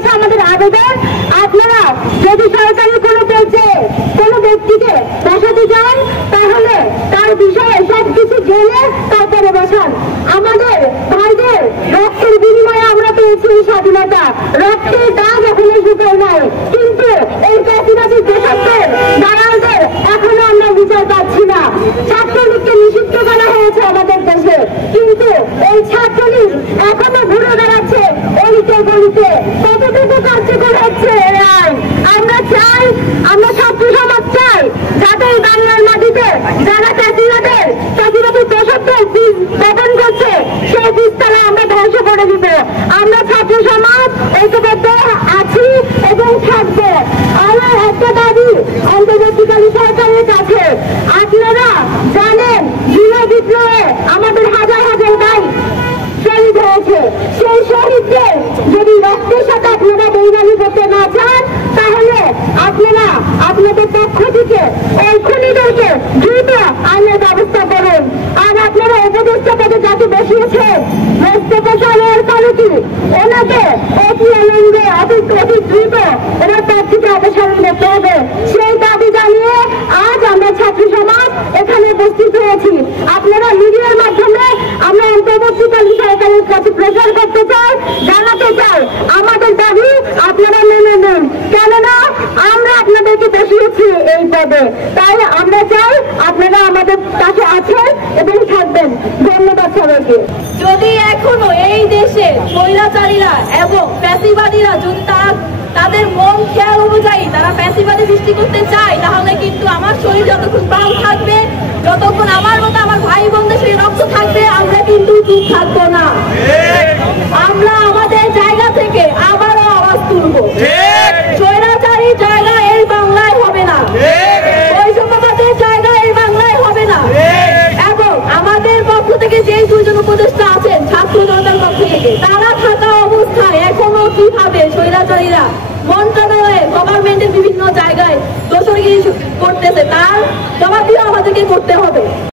কাছে আমাদের আবেদন, আপনারা যদি সরকারি কোনো পেজে কোনো ব্যক্তিকে বসাতে চান তাহলে তার বিষয়ে সবকিছু জেনে তারপরে বসান। আমাদের ভাইদের রক্তের বিনিময়ে আমরা পেয়েছি স্বাধীনতা, রক্তের দাগ এখনো শুকায় নাই, কিন্তু এই ফ্যাসিবাদী দেশাত্মের দালালদের এখনো আমরা বিচার পাচ্ছি না। ছাত্রলীগকে নিষিদ্ধ করা হয়েছে আমাদের দেশে, কিন্তু এই ছাত্রলীগ এখনো ঘুরে বেড়াচ্ছে অলিতে গলিতে। কতটুকু কার্যকর হচ্ছে এই আইন? আমরা চাই, আমরা ছাত্র সমাজ চাই যাতে এই বাংলার মাটিতে যারা ফ্যাসিবাদী দেশাত্মের বীজ বপন করছে সেই বীজতলা আমরা ধ্বংস করে দিব। আমরা ছাত্র সমাজ ঐক্যবদ্ধ আছি এবং থাকবো। আমার একটা দাবি অন্তর্বর্তীকালীন সরকারের কাছে, আপনারা জানেন জুলাই বিপ্লবে আমাদের হাজার হাজার ভাই শহীদ হয়েছে। সেই শহীদদের যদি রক্তের সাথে আপনারা বেইমানি করতে না চান তাহলে আপনারা আপনাদের পক্ষ থেকে ওই খুনিদেরকে দ্রুত আইনের ব্যবস্থা করুন। আর আপনারা উপদেষ্টা পদে যাকে বসিয়েছেন মোস্তফা সরোয়ার ফারুকী, ওনাকে অতি আনন্দে অতি দ্রুত ওনার পদ থেকে অপসারণ করতে হবে। সেই দাবি জানিয়ে আজ আমরা ছাত্র সমাজ এখানে উপস্থিত হয়েছি। আপনারা মিডিয়ার মাধ্যমে আমরা অন্তর্বর্তীকালীন সরকারের কাছে প্রচার করতে চাই, জানাতে চাই আমাদের দাবি আপনারা মেনে নেন, কেননা আমরা আপনাদেরকে বসিয়েছি এই পদে। তাই আমরা চাই আপনারা আমাদের কাছে আছেন এবং থাকবেন। ধন্যবাদ সবাইকে। যদি এখনো এই দেশে স্বৈরাচারীরা এবং ফ্যাসিবাদীরা যদি তাদের মন খেয়াল অনুযায়ী তারা ফ্যাসিবাদী সৃষ্টি করতে চায়, তাহলে কিন্তু আমার শরীর যতক্ষণ প্রাণ থাকবে, যতক্ষণ আমার মতো আমার ভাই বোনদের শরীর রক্ত থাকবে, আমরা কিন্তু চুপ থাকবো না। আমরা আমাদের জায়গা থেকে আবারও আওয়াজ তুলবো। স্বৈরাচারী জায়গা এই বাংলায় হবে না, বৈষম্যবাদের জায়গা এই বাংলায় হবে না। এবং আমাদের পক্ষ থেকে যেই দুইজন উপদেষ্টা আছেন ছাত্র জনতার পক্ষ থেকে, তারা থাকা অবস্থায় এখনো কিভাবে স্বৈরাচারীরা মন্ত্রণালয়ে গভর্নমেন্টের বিভিন্ন জায়গায় দোষরগিরি করতেছে তার জবাবদিহি আমাদেরকে করতে হবে।